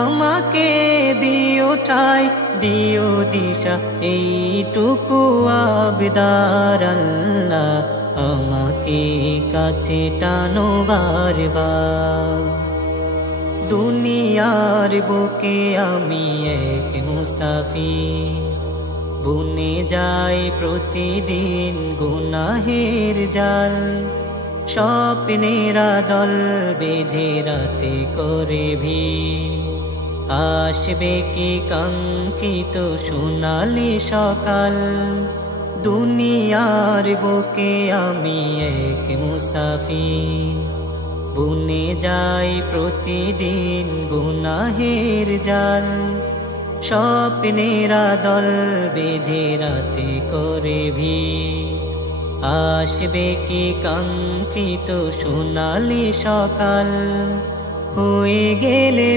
আমাকে দিও ঠাই, দিও দিশা, এইটুকু আবদার আল্লাহ, আমাকে কাছে টানো বারবার। দুনিয়ার বুকে আমি এক মুসাফির, বুনে যাই প্রতিদিন গুনাহের জাল। স্বপ্নেরা দল বেঁধে রাতে করে ভিড়, আসবে কি কাঙ্ক্ষিত সোনালি সকাল। দুনিয়ার বুকে আমি এক মুসাফির, বুনে যাই প্রতিদিন গুনাহের জাল। স্বপ্নেরা দল বেঁধে রাতে করে ভিড়, আসবে কি কাঙ্ক্ষিত সোনালি সকাল। হয়ে গেলে